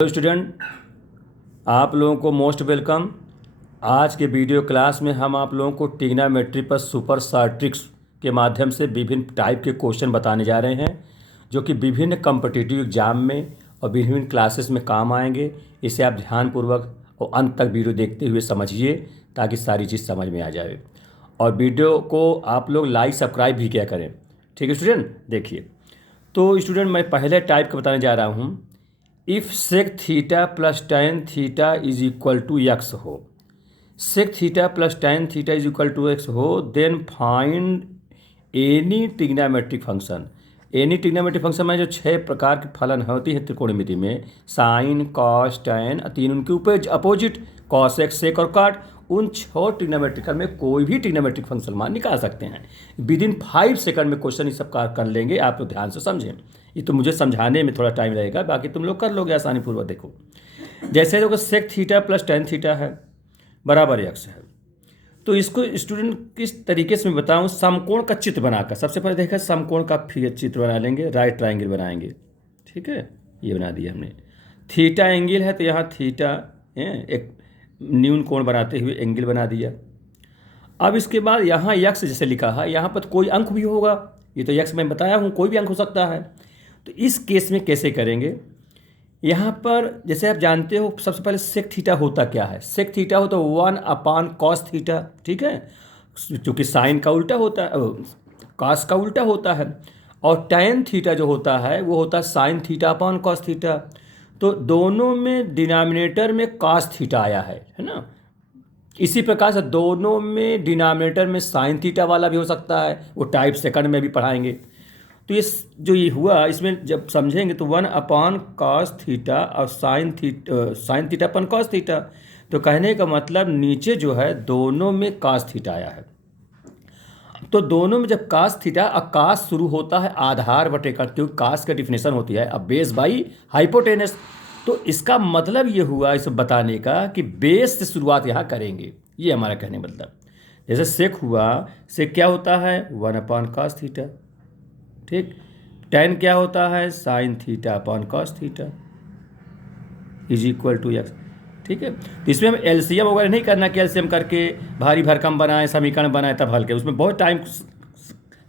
Hello student, आप लोगों को मोस्ट वेलकम। आज के वीडियो क्लास में हम आप लोगों को ट्रिग्नोमेट्री पर सुपर शॉर्ट ट्रिक्स के माध्यम से विभिन्न टाइप के क्वेश्चन बताने जा रहे हैं, जो कि विभिन्न कॉम्पिटिटिव एग्जाम में और विभिन्न क्लासेस में काम आएंगे। इसे आप ध्यानपूर्वक और अंत तक वीडियो देखते हुए समझिए ताकि सारी चीज़ समझ में आ जाए। और वीडियो को आप लोग लाइक सब्सक्राइब भी किया करें। ठीक है स्टूडेंट, देखिए। तो स्टूडेंट, मैं पहले टाइप का बताने जा रहा हूँ। If sec theta plus tan theta is equal to X हो, sec theta plus tan theta is equal to X हो, then find any trigonometric function. Any trigonometric function में जो 6 प्रकार की फलन होती है त्रिकोणमिति में, साइन कॉस टेन, तीन उनके अपोजिट कॉस एक्स सेक और काट, उन 6 ट्रिग्नोमेट्रिकल में कोई भी ट्रिग्नोमेट्रिक फंक्शन मान निकाल सकते हैं। विद इन 5 सेकंड में क्वेश्चन ये सब कर लेंगे। आप लोग ध्यान से समझें। ये तो मुझे समझाने में थोड़ा टाइम लगेगा, बाकी तुम लोग कर लोगे आसानी पूर्वक। देखो, जैसे देखो sec theta plus tan theta है बराबर एक्स है, तो इसको स्टूडेंट किस तरीके से मैं बताऊं। समकोण का चित्र बनाकर सबसे पहले देखा, समकोण का चित्र बना लेंगे, राइट ट्रायंगल बनाएंगे। ठीक है, ये बना दिया हमने। थीटा एंगल है तो यहाँ थीटा एक न्यून कोण बनाते हुए एंगल बना दिया। अब इसके बाद यहाँ यक्स जैसे लिखा है, यहाँ पर कोई अंक भी होगा। ये तो यक्स मैं बताया हूँ, कोई भी अंक हो सकता है। तो इस केस में कैसे करेंगे, यहाँ पर जैसे आप जानते हो सबसे पहले सेक थीटा होता क्या है। सेक थीटा हो तो 1 कॉस थीटा। ठीक है, क्योंकि साइन का उल्टा होता है, कॉस का उल्टा होता है। और टेन थीटा जो होता है वो होता है sine theta upon cos theta. तो दोनों में डिनोमिनेटर में कॉस थीटा आया है ना। इसी प्रकार से दोनों में डिनोमिनेटर में साइन थीटा वाला भी हो सकता है, वो टाइप सेकंड में भी पढ़ाएंगे। तो इस जो ये हुआ, इसमें जब समझेंगे तो 1 कॉस थीटा और साइन थीटा अपन कॉस थीटा। तो कहने का मतलब नीचे जो है दोनों में कॉस थीटा आया है। तो दोनों में जब कास थीटा, अब कास शुरू होता है आधार बटे कण, क्योंकि कास का डिफिनेशन होती है अब बेस बाई हाइपोटेनस। तो इसका मतलब ये हुआ इसे बताने का कि बेस से शुरुआत यहाँ करेंगे, ये हमारा कहने मतलब। जैसे सेक हुआ, सेक क्या होता है 1/cos थीटा। ठीक, टेन क्या होता है sine theta upon cos theta is equal to x. ठीक है, तो इसमें हम एलसीएम वगैरह नहीं करना कि एलसीएम करके भारी भरकम बनाए समीकरण बनाए तब हल के, उसमें बहुत टाइम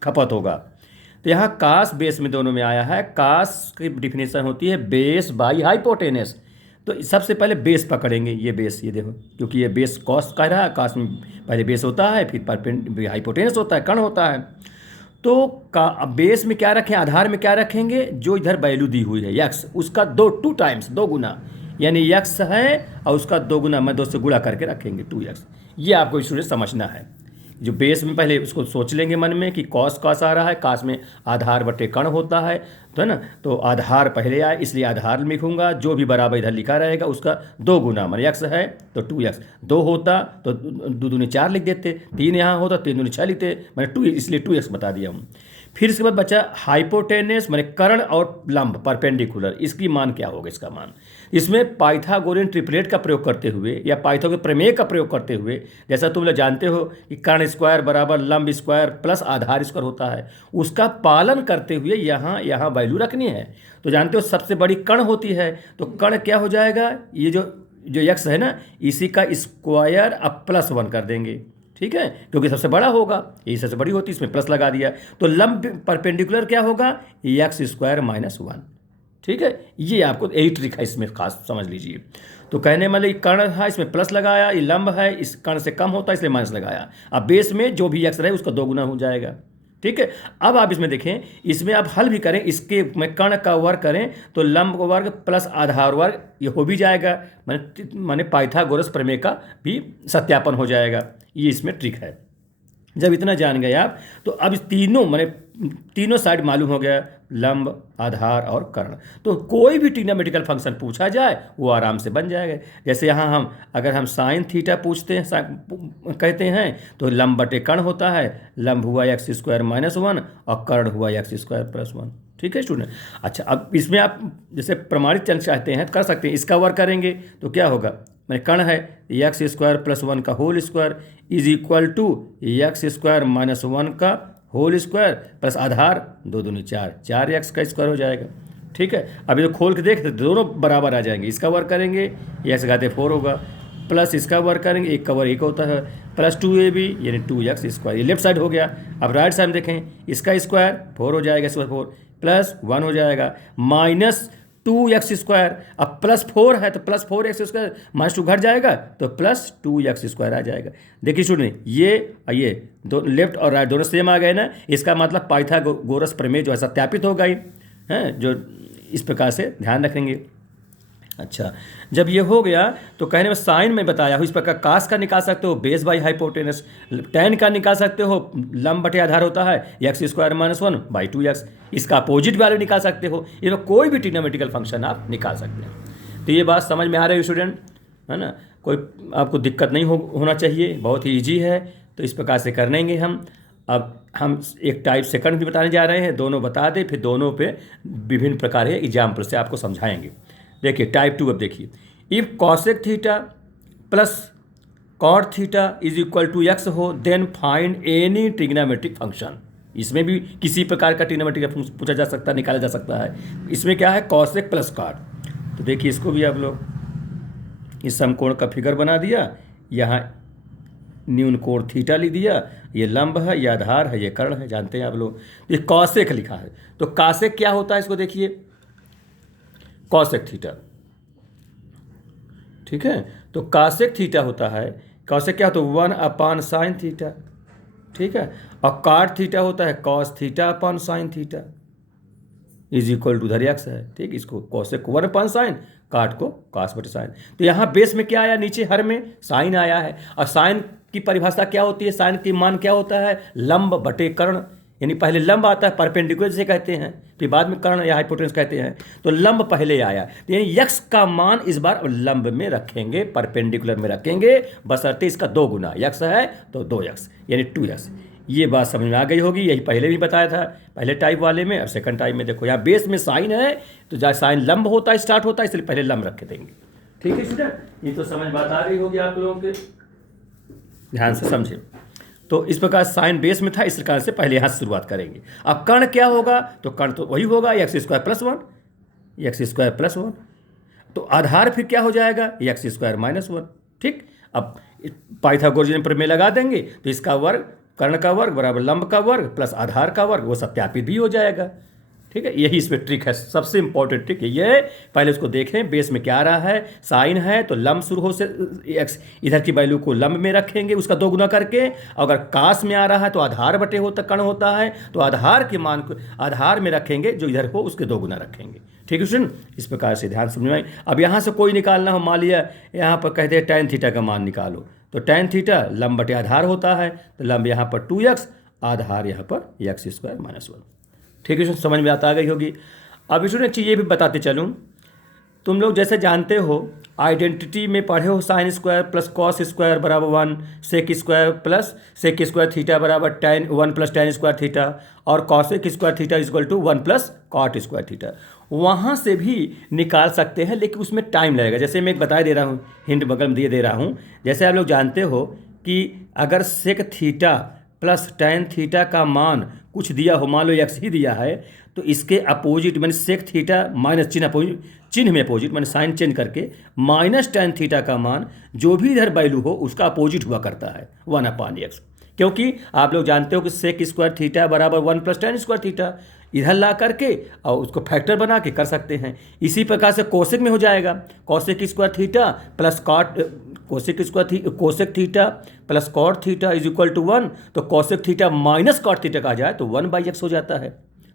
खपत होगा। तो यहाँ कास बेस में दोनों में आया है। कास की डिफिनेशन होती है बेस बाई हाइपोटेनस। तो सबसे पहले बेस पकड़ेंगे, ये बेस, ये देखो, क्योंकि ये बेस कॉस कह रहा है, कास में पहले बेस होता है, फिर हाइपोटेनस होता है, कण होता है। तो बेस में क्या रखें, आधार में क्या रखेंगे, जो इधर वैल्यू दी हुई है यक्स, उसका 2 टाइम्स 2 गुना, यानी यक्स है और उसका 2 गुना मैं 2 से गुणा करके रखेंगे 2x। ये आपको स्टूडेंट समझना है। जो बेस में पहले उसको सोच लेंगे मन में कि कॉस कॉस आ रहा है, कास में आधार बटे कण होता है, तो है ना। तो आधार पहले आए इसलिए आधार लिखूंगा, जो भी बराबर इधर लिखा रहेगा उसका 2 गुना, मान यक्स है तो 2x, 2 होता तो 2 दूनी 4 लिख देते, 3 यहाँ होता 3 दूनी 6 लिखते, मैंने 2 इसलिए 2x बता दिया हूँ। फिर इसके बाद बचा हाइपोटेनस, माने कर्ण और लंब परपेंडिकुलर, इसकी मान क्या होगा, इसका मान। इसमें पाइथागोरियन ट्रिपलेट का प्रयोग करते हुए या पाइथागोरस प्रमेय का प्रयोग करते हुए, जैसा तुम लोग जानते हो कि कर्ण स्क्वायर बराबर लंब स्क्वायर प्लस आधार स्क्वायर होता है, उसका पालन करते हुए यहाँ यहाँ वैल्यू रखनी है। तो जानते हो सबसे बड़ी कर्ण होती है, तो कर्ण क्या हो जाएगा, ये जो यक्स है ना, इसी का स्क्वायर अब +1 कर देंगे। ठीक है, क्योंकि सबसे बड़ा होगा, यही सबसे बड़ी होती है, इसमें प्लस लगा दिया। तो लंब परपेंडिकुलर क्या होगा, एक्स स्क्वायर -1। ठीक है, ये आपको यही ट्रिक है, इसमें खास समझ लीजिए। तो कहने मतलब कर्ण है, इसमें प्लस लगाया, ये लंब है, इस कर्ण से कम होता है इसलिए माइनस लगाया। अब बेस में जो भी एक्स रहे उसका 2 गुना हो जाएगा। ठीक है, अब आप इसमें देखें, इसमें आप हल भी करें, इसके में कर्ण का वर्ग करें तो लंब का वर्ग प्लस आधार वर्ग ये हो भी जाएगा, माने पाइथागोरस प्रमेय का भी सत्यापन हो जाएगा। ये इसमें ट्रिक है। जब इतना जान गए आप, तो अब इस तीनों साइड मालूम हो गया, लंब आधार और कर्ण। तो कोई भी ट्रिग्नोमेट्रिकल फंक्शन पूछा जाए वो आराम से बन जाएगा। जैसे यहाँ अगर हम साइन थीटा पूछते हैं, कहते हैं, तो लंब बटे कर्ण होता है, लंब हुआ x स्क्वायर -1 और कर्ण हुआ x स्क्वायर +1। ठीक है स्टूडेंट। अच्छा, अब इसमें आप जैसे प्रमाणित चल चाहते हैं कर सकते हैं, इसका वर्ग करेंगे तो क्या होगा, मैंने कर्ण है एक्स स्क्वायर +1 का whole square is equal to x square -1 का होल स्क्वायर प्लस आधार 2 दूनी 4, 4x का स्क्वायर हो जाएगा। ठीक है, अभी तो खोल के देख दोनों बराबर आ जाएंगे, इसका वर्क करेंगे ये ऐसे घाते 4 होगा, प्लस इसका वर्क करेंगे, एक का वर्क एक होता है, प्लस 2ab यानी 2x स्क्वायर, ये लेफ्ट साइड हो गया। अब राइट साइड देखें, इसका स्क्वायर 4 हो जाएगा, इसका 4 प्लस 1 हो जाएगा, माइनस 2x स्क्वायर, अब प्लस 4 है तो प्लस 4x स्क्वायर माइनस 2 घट जाएगा तो प्लस 2x स्क्वायर आ जाएगा। देखिए स्टूडेंट, ये दो लेफ्ट और राइट दोनों सेम आ गए ना, इसका मतलब पाइथागोरस प्रमेय जो है सत्यापित होगा ही है, जो इस प्रकार से ध्यान रखेंगे। अच्छा, जब ये हो गया तो कहने में साइन में बताया हूँ, इस प्रकार कास का निकाल सकते हो बेस बाई हाइपोटेनस, टेन का निकाल सकते हो लंब बटे आधार होता है x square minus 1 by 2x, इसका अपोजिट वैल्यू निकाल सकते हो, इसमें कोई भी ट्रिग्नोमेट्रिकल फंक्शन आप निकाल सकते हैं। तो ये बात समझ में आ रही है स्टूडेंट, है ना, कोई आपको दिक्कत नहीं होना चाहिए, बहुत ही ईजी है। तो इस प्रकार से कर लेंगे हम। अब हम एक टाइप सेकंड भी बताने जा रहे हैं, दोनों बता दें, फिर दोनों पे विभिन्न प्रकार के एग्जाम्पल से आपको समझाएंगे। देखिए टाइप 2, अब देखिए, if cosec theta plus cot theta is equal to X हो then find any trigonometric function. इसमें भी किसी प्रकार का ट्रिग्नोमेट्रिक पूछा जा सकता है, निकाला जा सकता है। इसमें क्या है, कॉसेक प्लस कॉट, तो देखिए इसको भी आप लोग इस समकोण का फिगर बना दिया, यहाँ न्यून कोण थीटा लिख दिया, ये लंब है, ये आधार है, ये कर्ण है, जानते हैं आप लोग। ये कॉसेक लिखा है, तो कॉसेक क्या होता है इसको देखिए, कॉसेक थीटा, ठीक है, तो कॉसेक थीटा होता है, कॉसेक क्या होता है 1 अपान साइन थीटा, ठीक है, और कॉट थीटा होता है cos theta upon sine theta is equal to उधर एक्स है, ठीक, इसको कॉसेक को 1 अपान साइन, काट को कॉस बटे साइन। तो यहाँ बेस में क्या आया, नीचे हर में साइन आया है, और साइन की परिभाषा क्या होती है, साइन की मान क्या होता है, लंब बटे कर्ण, यानी पहले लंब आता है परपेंडिकुलर जिसे कहते हैं, फिर बाद में कर्ण या हाइपोटेनस कहते हैं, तो लंब पहले आया, तो यानी यक्स का मान इस बार लंब में रखेंगे, परपेंडिकुलर में रखेंगे, बशर्ते इसका 2 गुना, यक्स है तो 2x यानी 2x। ये बात समझ में आ गई होगी, यही पहले भी बताया था पहले टाइप वाले में। और सेकंड टाइप में देखो, यहाँ बेस में साइन है, तो जहाँ साइन लंब होता है स्टार्ट होता है, इसलिए पहले लंब रख देंगे। ठीक है स्टूडेंट, ये तो समझ बात आ रही होगी आप लोगों के, ध्यान से समझे। तो इस प्रकार साइन बेस में था, इस प्रकार से पहले यहाँ से शुरुआत करेंगे। अब कर्ण क्या होगा, तो कर्ण तो वही होगा x square plus 1, x square plus 1, तो आधार फिर क्या हो जाएगा, एक्स स्क्वायर माइनस 1। ठीक, अब पाइथागोरस प्रमेय लगा देंगे, तो इसका वर्ग कर्ण का वर्ग बराबर लंब का वर्ग प्लस आधार का वर्ग, वो सत्यापित भी हो जाएगा। ठीक है, यही इसमें ट्रिक है, सबसे इंपॉर्टेंट ट्रिक है ये। पहले उसको देखें बेस में क्या आ रहा है, साइन है तो लंब शुरू हो से एक्स, इधर की वैल्यू को लंब में रखेंगे उसका 2 गुना करके। अगर कास में आ रहा है तो आधार बटे होता कर्ण होता है, तो आधार के मान को आधार में रखेंगे, जो इधर हो उसके 2 गुना रखेंगे। ठीक है स्टूडेंट, इस प्रकार से ध्यान समझ में आई। अब यहाँ से कोई निकालना हो, मान लिया यहाँ पर कहते हैं tan थीटा का मान निकालो, तो tan थीटा लंब बटे आधार होता है, तो लंब यहाँ पर 2x, आधार यहाँ पर एक्स स्क्वायर माइनस 1। ठीक है, समझ में आता आ गई होगी। अब स्टूडेंट ये भी बताते चलूँ, तुम लोग जैसे जानते हो आइडेंटिटी में पढ़े हो sine square plus cos square बराबर 1, sec square plus sec square theta बराबर tan 1 plus tan square theta, और cosec square theta equal to 1 plus cot square theta. वहाँ से भी निकाल सकते हैं, लेकिन उसमें टाइम लगेगा। जैसे मैं एक बता दे रहा हूँ, हिंट बगल में दे रहा हूँ, जैसे आप लोग जानते हो कि अगर sec theta plus tan theta का मान कुछ दिया हो, मान लो x ही दिया है, तो इसके अपोजिट मैंने सेक थीटा माइनस चिन्ह अपोजिट, चिन्ह में अपोजिट मैंने साइन चेंज करके माइनस tan थीटा का मान जो भी इधर वैल्यू हो उसका अपोजिट हुआ करता है 1 अपान एक्स। क्योंकि आप लोग जानते हो कि सेक स्क्वायर थीटा बराबर 1 प्लस tan स्क्वायर थीटा, इधर ला करके और उसको फैक्टर बना के कर सकते हैं। इसी प्रकार से कोसेक में हो जाएगा, cosec square theta plus cot, cosec theta plus cot theta is equal to 1, तो cosec theta minus cot theta का जाए तो 1/x हो जाता है,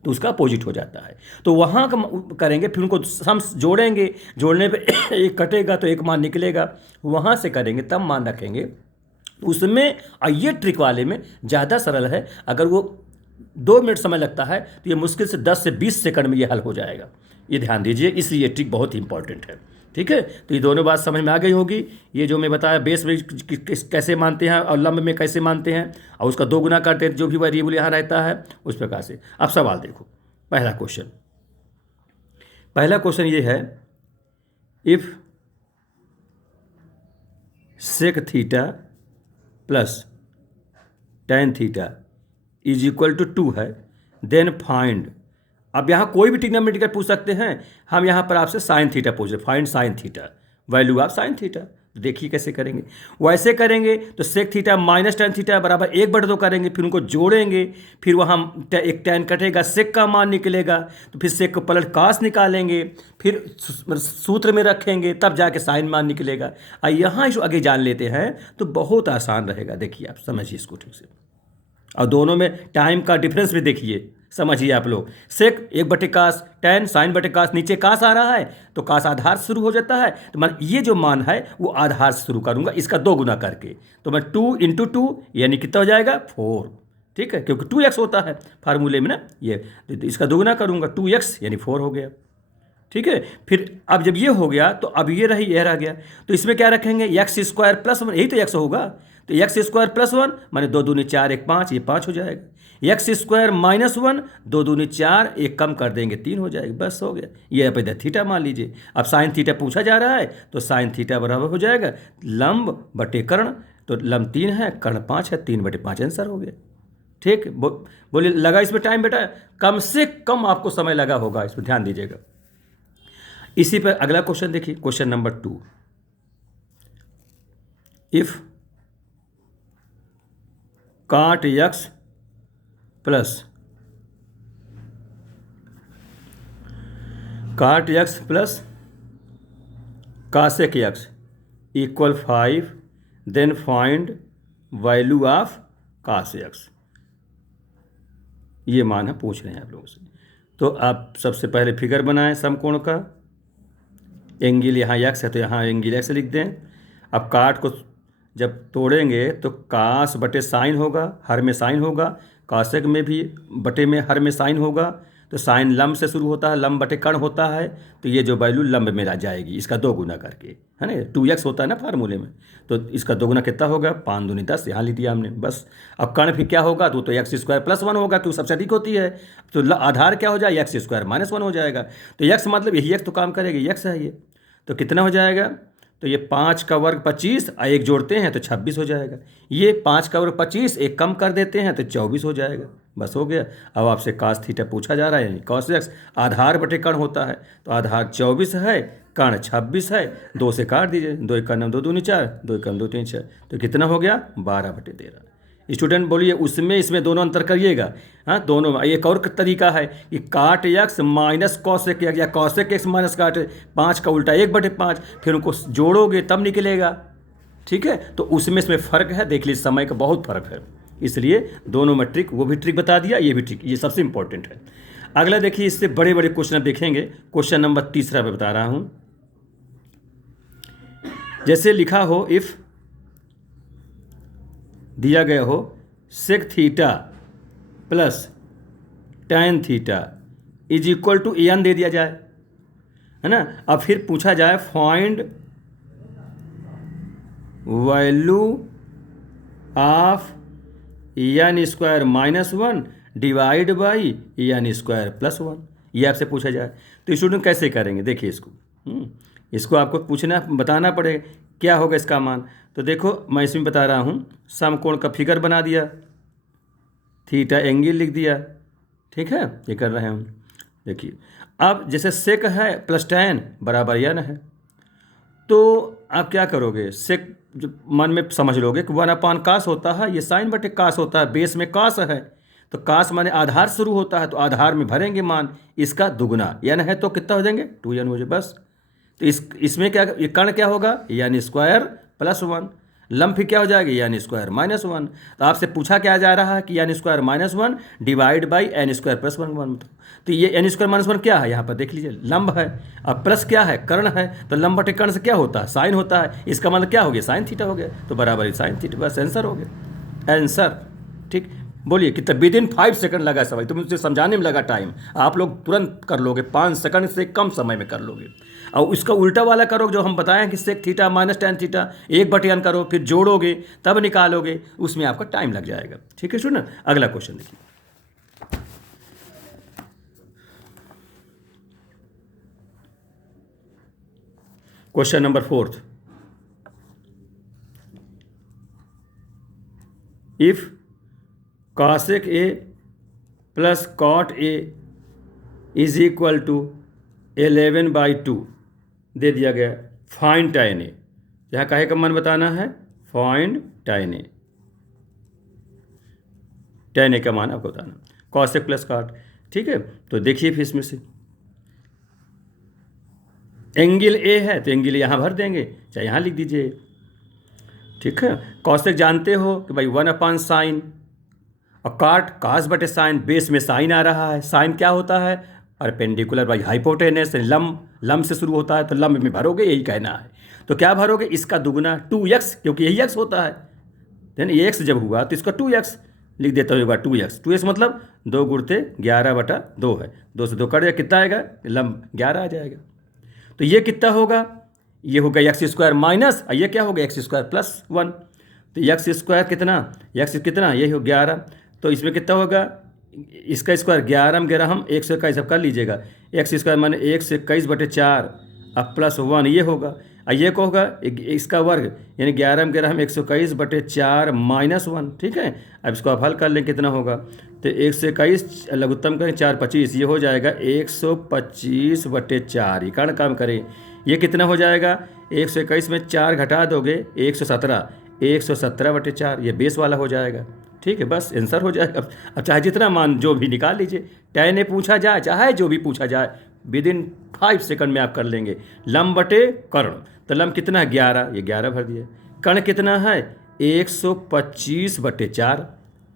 तो उसका अपोजिट हो जाता है। तो वहाँ करेंगे, फिर उनको हम जोड़ेंगे, जोड़ने पे एक कटेगा तो एक मान निकलेगा, वहाँ से करेंगे तब मान रखेंगे उसमें। और ये ट्रिक वाले में ज़्यादा सरल है, अगर वो 2 मिनट समय लगता है तो ये मुश्किल से 10 से 20 सेकंड में ये हल हो जाएगा। ये ध्यान दीजिए, इसलिए ये ट्रिक बहुत ही इंपॉर्टेंट है। ठीक है, तो ये दोनों बात समझ में आ गई होगी। ये जो मैं बताया बेस में कैसे मानते हैं और लंब में कैसे मानते हैं, और उसका 2 गुना करते हैं जो भी वेरिएबल यहाँ रहता है उस प्रकार से। अब सवाल देखो, पहला क्वेश्चन ये है, if sec theta plus tan theta is equal to 2 है, देन फाइंड अब यहाँ कोई भी ट्रिग्नोमेट्री पूछ सकते हैं। हम यहाँ पर आपसे साइन थीटा पूछ रहे, find sine theta, value of sine theta. देखिए कैसे करेंगे। वैसे करेंगे तो sec theta minus tan theta बराबर 1/2 करेंगे, फिर उनको जोड़ेंगे, फिर वहाँ एक टेन कटेगा, सेक का मान निकलेगा, तो फिर सेक को पलट कास निकालेंगे, फिर सूत्र में रखेंगे, तब जाके साइन मान निकलेगा। और यहाँ जो आगे जान लेते हैं तो बहुत आसान रहेगा। देखिए आप समझिए इसको ठीक से, और दोनों में टाइम का डिफरेंस भी देखिए, समझिए आप लोग। सेक 1/कास टेन, साइन बटे कास, नीचे कास आ रहा है तो कास आधार से शुरू हो जाता है, तो मैं ये जो मान है वो आधार से शुरू करूंगा, इसका 2 गुना करके, तो मैं 2 × 2 यानी कितना हो जाएगा 4। ठीक है, क्योंकि 2x होता है फार्मूले में ना, ये तो इसका 2 गुना करूंगा, 2x यानी 4 हो गया। ठीक है, फिर अब जब ये हो गया तो अब ये रही, यह रह गया, तो इसमें क्या रखेंगे, x² + 1, यही तो x होगा, तो x² + 1 माने 2 दूनी 4 1 5, ये 5 हो जाएगा। x² - 1 2 दूनी 4, एक कम कर देंगे 3 हो जाएगा, बस हो गया। ये अब इधर थीटा मान लीजिए। अब साइन थीटा पूछा जा रहा है तो साइन थीटा बराबर हो जाएगा लंब बटे कर्ण, तो लंब 3 है, कर्ण 5 है, 3/5 आंसर हो गया। ठीक, बोलिए लगा इसमें टाइम बेटा? कम से कम आपको समय लगा होगा, इस पर ध्यान दीजिएगा। इसी पर अगला क्वेश्चन देखिए, question number 2। If cot x plus cot x plus cosec x = 5, then find value of cos x। ये मान हम पूछ रहे हैं आप लोगों से। तो आप सबसे पहले फिगर बनाएं समकोण का, एंगल यहाँ x है तो यहाँ एंगल x लिख दें। अब काट को जब तोड़ेंगे तो कास बटे साइन होगा, हर में साइन होगा, कासेक में भी बटे में हर में साइन होगा, तो साइन लंब से शुरू होता है, लंब बटे कर्ण होता है, तो ये जो वैल्यू लंब में आ जाएगी, इसका 2 गुना करके, है ना, 2x होता है ना फार्मूले में, तो इसका 2 गुना कितना होगा, 5 दूनी 10, यहाँ लिख दिया हमने बस। अब कर्ण फिर क्या होगा, तो x² + 1 होगा, क्योंकि सबसे अधिक होती है, तो आधार क्या हो जाए, x² - 1 हो जाएगा, तो x मतलब यही x तो काम करेगी, x है ये, तो कितना हो जाएगा, तो ये 5 का वर्ग 25, एक जोड़ते हैं तो 26 हो जाएगा। ये 5 का वर्ग 25, एक कम कर देते हैं तो 24 हो जाएगा, बस हो गया। अब आपसे कास थीटा पूछा जा रहा है, यानी कॉस एक्स आधार बटे कर्ण होता है, तो आधार 24 है, कर्ण 26 है, 2 से काट दीजिए, 2 × 9 2 दूनी 4, 2 × 2 3 6, तो कितना हो गया 12/13। स्टूडेंट बोलिए उसमें इसमें दोनों अंतर करिएगा। हाँ, दोनों। एक और तरीका है कि काट x माइनस कॉसेक x या कॉसेक x माइनस काट 5 का उल्टा 1/5, फिर उनको जोड़ोगे तब निकलेगा। ठीक है, तो उसमें इसमें फ़र्क है, देख लीजिए समय का बहुत फ़र्क है, इसलिए दोनों में ट्रिक, वो भी ट्रिक बता दिया, ये भी ट्रिक, ये सबसे इंपॉर्टेंट है। अगला देखिए, इससे बड़े बड़े क्वेश्चन देखेंगे। क्वेश्चन नंबर 3 मैं बता रहा हूँ। जैसे लिखा हो, इफ़ दिया गया हो sec theta plus tan theta = an दे दिया जाए, है ना। अब फिर पूछा जाए find value of n² - 1 divide by n² + 1, ये आपसे पूछा जाए तो स्टूडेंट कैसे करेंगे, देखिए इसको। इसको आपको पूछना, बताना पड़ेगा क्या होगा इसका मान। तो देखो मैं इसमें बता रहा हूँ, समकोण का फिगर बना दिया, थीटा एंगल लिख दिया, ठीक है, ये कर रहे हैं हम। देखिए अब जैसे सेक है प्लस tan बराबर n है, तो आप क्या करोगे, सेक जो मन में समझ लोगे कि 1/cos होता है, ये साइन बटे कास होता है, बेस में कास है, तो कास माने आधार शुरू होता है, तो आधार में भरेंगे मान, इसका दुगुना n है तो कितना हो जाएंगे 2n हो जाए बस। तो इसमें क्या, ये कर्ण क्या होगा n² + 1, लंब फिर क्या हो जाएगा n² - 1। तो आपसे पूछा क्या जा रहा है कि n² - 1 डिवाइड बाई n² + 1। तो ये n² - 1 क्या है, यहाँ पर देख लीजिए लंब है, अब प्लस क्या है, कर्ण है, तो लंब बटे कर्ण से क्या होता है, साइन होता है, इसका मतलब क्या हो गया, साइन थीटा हो गया, तो बराबर साइन थीटा, बस आंसर हो गया, आंसर। ठीक, बोलिए कितना, विदिन 5 सेकंड लगा सवाल, तो मुझे समझाने में लगा टाइम, आप लोग तुरंत कर लोगे, 5 सेकंड से कम समय में कर लोगे। और उसका उल्टा वाला करो जो हम बताएं कि sec theta minus tan theta 1/n करो, फिर जोड़ोगे तब निकालोगे, उसमें आपका टाइम लग जाएगा। ठीक है स्टूडेंट, अगला क्वेश्चन देखिए। Question number 4, if cosec a plus cot a is equal to 11/2 दे दिया गया। फाइंड tan a, यहाँ काहे का मान बताना है, find tan a, tan a का मान आपको बताना, कॉसेक प्लस कॉट। ठीक है, तो देखिए फिर इसमें से एंगल ए है तो एंगल यहाँ भर देंगे, चाहे यहाँ लिख दीजिए। ठीक है, कॉसेक जानते हो कि भाई 1/sin, और काट कास बटे साइन, बेस में साइन आ रहा है। साइन क्या होता है, परपेंडिकुलर बाई हाइपोटेनस, लम से शुरू होता है तो लम में भरोगे, यही कहना है। तो क्या भरोगे, इसका दुगना 2x, क्योंकि यही x होता है, देन ये x जब हुआ तो इसका 2x लिख देता हूँ एक बार। 2x मतलब 2 गुणते 11/2 है, 2 से 2 कट जाए, कितना आएगा, लम 11 आ जाएगा। तो ये कितना होगा, ये होगा x² माइनस, और ये क्या होगा x² प्लस 1। तो x² कितना, x कितना, ये हो 11, तो इसमें कितना होगा, इसका स्क्वायर 11 में 11 हम 121 अब कर लीजिएगा, x² माने 121/4 अब प्लस 1 ये होगा, और ये को होगा इसका वर्ग, यानी 11 में 11 हम 121/4 माइनस 1। ठीक है, अब इसको आप हल कर लें, कितना होगा, तो 121 लघुत्तम करें 4 25, ये हो जाएगा 125/4। ये कारण काम करें, ये कितना हो जाएगा, 121 में 4 घटा दोगे 117, 117/4, ये बेस वाला हो जाएगा। ठीक है, बस आंसर हो जाएगा। अब चाहे जितना मान जो भी निकाल लीजिए, tan a पूछा जाए चाहे जो भी पूछा जाए, विद इन 5 सेकंड में आप कर लेंगे। लम बटे कर्ण, तो लम कितना है 11, ये 11 भर दिया। कर्ण कितना है 125/4।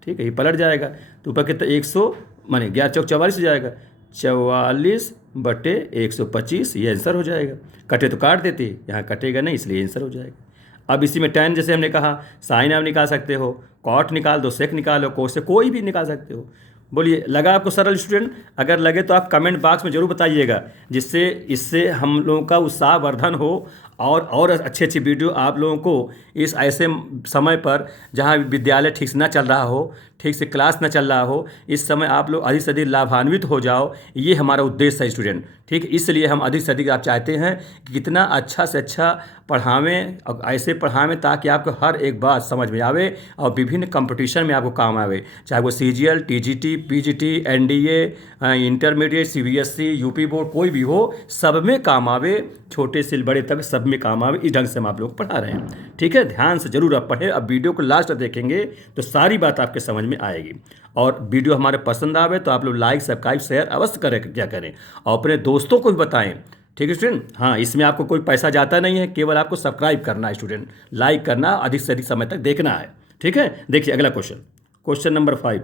ठीक है, ये पलट जाएगा तो ऊपर कितना 100 माने 11 चौक 44 हो जाएगा, 44/125, ये आंसर हो जाएगा। कटे तो काट देते, यहाँ कटेगा नहीं, इसलिए आंसर हो जाएगा। अब इसी में tan जैसे हमने कहा, साइन आप निकाल सकते हो, कॉट निकाल दो, सेक निकालो, कोस से कोई भी निकाल सकते हो। बोलिए लगा आपको सरल स्टूडेंट? अगर लगे तो आप कमेंट बॉक्स में ज़रूर बताइएगा, जिससे इससे हम लोगों का उत्साह वर्धन हो, और अच्छी अच्छी वीडियो आप लोगों को इस ऐसे समय पर जहाँ विद्यालय ठीक से ना चल रहा हो, ठीक से क्लास ना चल रहा हो, इस समय आप लोग अधिक से अधिक लाभान्वित हो जाओ, ये हमारा उद्देश्य है स्टूडेंट। ठीक, इसलिए हम अधिक से अधिक आप चाहते हैं कि कितना अच्छा से अच्छा पढ़ावें, और ऐसे पढ़ावें ताकि आपको हर एक बात समझ में आवे और विभिन्न कंपटीशन में आपको काम आवे, चाहे वो CGL, TGT, PGT, NDA, intermediate, CBSE, UP board, कोई भी हो, सब में काम आवे, छोटे से बड़े तक सब में काम आवे। इस ढंग से हम आप लोग पढ़ा रहे हैं। ठीक है, ध्यान से जरूर आप पढ़ें। अब वीडियो को लास्ट तक देखेंगे तो सारी बात आपके समझ में आएगी। और वीडियो हमारे पसंद आवे तो आप लोग लाइक, सब्सक्राइब, शेयर अवश्य करें, क्या करें, और अपने दोस्तों को भी बताएं। ठीक है स्टूडेंट, हाँ, इसमें आपको कोई पैसा जाता नहीं है, केवल आपको सब्सक्राइब करना है स्टूडेंट, लाइक करना, अधिक से अधिक समय तक देखना है। ठीक है, देखिए अगला क्वेश्चन नंबर 5।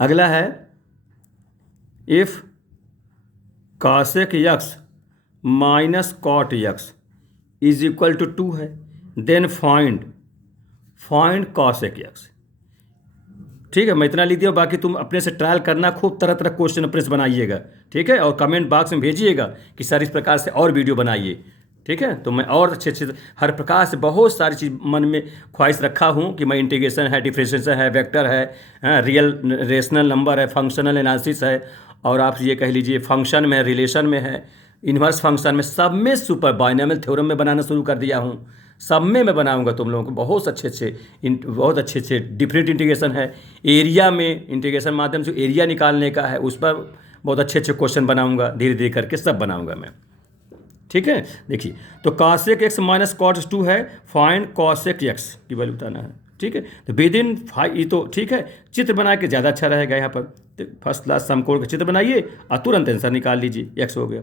अगला है, if cosec x minus cot x is equal to 2 है, देन फाइंड cosec x। ठीक है, मैं इतना लिख दिया, बाकी तुम अपने से ट्रायल करना, खूब तरह तरह क्वेश्चन अपने से बनाइएगा। ठीक है, और कमेंट बॉक्स में भेजिएगा कि सर इस प्रकार से और वीडियो बनाइए। ठीक है, तो मैं और अच्छे अच्छे हर प्रकार से बहुत सारी चीज़ मन में ख्वाहिश रखा हूँ कि मैं इंटीग्रेशन है, डिफरेंशिएशन है, वेक्टर है, रियल रेशनल नंबर है, फंक्शनल एनालिसिस है, और आप ये कह लीजिए फंक्शन में है, रिलेशन में है, इन्वर्स फंक्शन में, सब में सुपर बाइनोमियल थ्योरम में बनाना शुरू कर दिया हूँ। सब में मैं बनाऊंगा तुम लोगों को बहुत अच्छे अच्छे डिफरेंट इंटीग्रेशन है। एरिया में इंटीग्रेशन माध्यम से एरिया निकालने का है, उस पर बहुत अच्छे अच्छे क्वेश्चन बनाऊंगा, धीरे धीरे करके सब बनाऊंगा मैं। ठीक है, देखिए, तो cosec x माइनस cot 2 है, फाइंड cosec x की वैल्यू बताना है। ठीक है, तो विद इन 5, ये तो ठीक है, चित्र बना के ज़्यादा अच्छा रहेगा। यहाँ पर तो फर्स्ट क्लास समकोण का चित्र बनाइए और तुरंत आंसर निकाल लीजिए। x हो गया।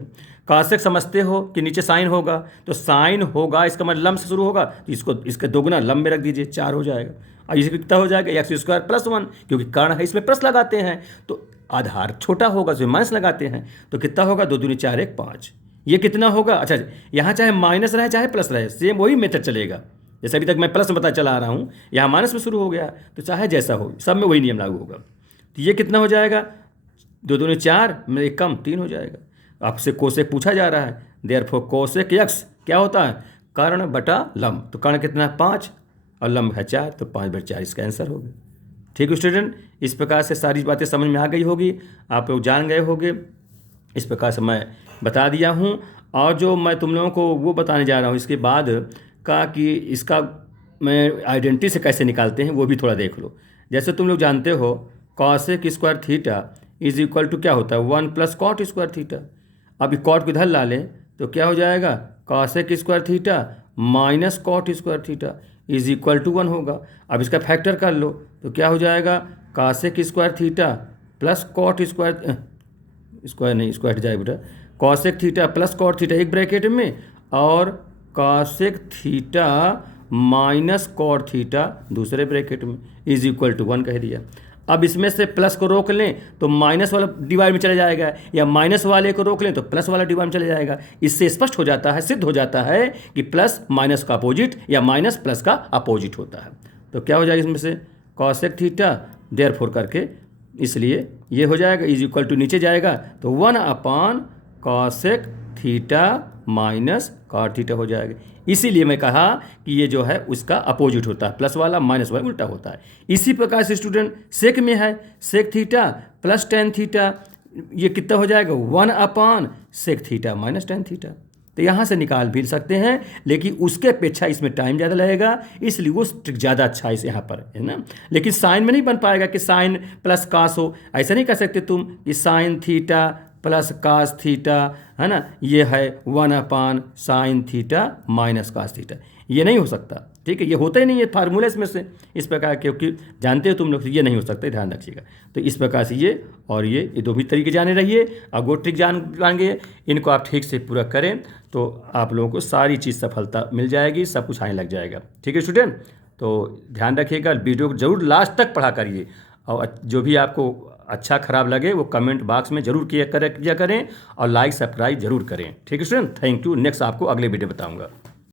cosec समझते हो कि नीचे साइन होगा, तो साइन होगा, इसका मतलब लम से शुरू होगा, तो इसका दोगुना लम में रख दीजिए, 4 हो जाएगा। और इसका कितना हो जाएगा, x² प्लस 1, क्योंकि कर्ण है, इसमें प्लस लगाते हैं, तो आधार छोटा होगा तो माइनस लगाते हैं, तो कितना होगा, 2 दूनी 4 1 5। ये कितना होगा, अच्छा यहाँ चाहे माइनस रहे चाहे प्लस रहे, सेम वही मेथड चलेगा। जैसे अभी तक मैं प्लस में पता चला रहा हूँ, यहाँ माइनस में शुरू हो गया, तो चाहे जैसा हो, सब में वही नियम लागू होगा। तो ये कितना हो जाएगा, 2 दूनी 4 में 1 कम 3 हो जाएगा। आपसे कोसेक पूछा जा रहा है, देयरफॉर कोसेक x क्या होता है, कर्ण बटा लंब। तो कर्ण कितना है 5 और लंब है 4, तो 5/4 इसका आंसर होगा। ठीक है स्टूडेंट, इस प्रकार से सारी बातें समझ में आ गई होगी, आप लोग जान गए होंगे। इस प्रकार से मैं बता दिया हूँ, और जो मैं तुम लोगों को वो बताने जा रहा हूँ इसके बाद का, कि इसका मैं आइडेंटिटी से कैसे निकालते हैं वो भी थोड़ा देख लो। जैसे तुम लोग जानते हो cosec² theta is equal to क्या होता है 1 प्लस कॉट स्क्वायर थीटा। अब कॉट को इधर ला लें तो क्या हो जाएगा cosec square theta minus cot square theta is equal to 1 होगा। अब इसका फैक्टर कर लो तो क्या हो जाएगा cosec square theta plus cot square square नहीं स्क्वायर जाए बेटा cosec theta plus cot theta एक ब्रैकेट में और cosec theta minus cot theta दूसरे ब्रैकेट में इज इक्वल टू 1 कह दिया। अब इसमें से प्लस को रोक लें तो माइनस वाला डिवाइड में चला जाएगा या माइनस वाले को रोक लें तो प्लस वाला डिवाइड में चला जाएगा। इससे स्पष्ट हो जाता है सिद्ध हो जाता है कि प्लस माइनस का अपोजिट या माइनस प्लस का अपोजिट होता है। तो क्या हो जाएगा इसमें से कॉसेक थीटा देयरफॉर करके इसलिए ये हो जाएगा इज इक्वल टू नीचे जाएगा तो 1 upon cosec theta minus cot theta हो जाएगा। इसीलिए मैं कहा कि ये जो है उसका अपोजिट होता है प्लस वाला माइनस वाला उल्टा होता है। इसी प्रकार से स्टूडेंट सेक में है sec theta plus tan theta ये कितना हो जाएगा 1 upon sec theta minus tan theta. तो यहाँ से निकाल भी सकते हैं लेकिन उसके अपेक्षा इसमें टाइम ज़्यादा लगेगा इसलिए वो ट्रिक ज़्यादा अच्छा है यहाँ पर है ना। लेकिन साइन में नहीं बन पाएगा कि साइन प्लस कास हो, ऐसा नहीं कर सकते तुम कि sine theta plus cos theta है ना ये है 1 upon sine theta minus cos theta, ये नहीं हो सकता। ठीक है ये होता ही नहीं है फार्मूला इसमें से इस प्रकार क्योंकि जानते हो तुम लोग ये नहीं हो सकता ध्यान रखिएगा। तो इस प्रकार से ये और ये दो भी तरीके जाने रहिए और वो ट्रिक जान गए इनको आप ठीक से पूरा करें तो आप लोगों को सारी चीज़ सफलता मिल जाएगी सब कुछ आने लग जाएगा। ठीक है स्टूडेंट तो ध्यान रखिएगा वीडियो को जरूर लास्ट तक पढ़ा करिए और जो भी आपको अच्छा खराब लगे वो कमेंट बॉक्स में जरूर किया करें और लाइक सब्सक्राइब जरूर करें। ठीक है स्टूडेंट थैंक यू। नेक्स्ट आपको अगले वीडियो बताऊंगा।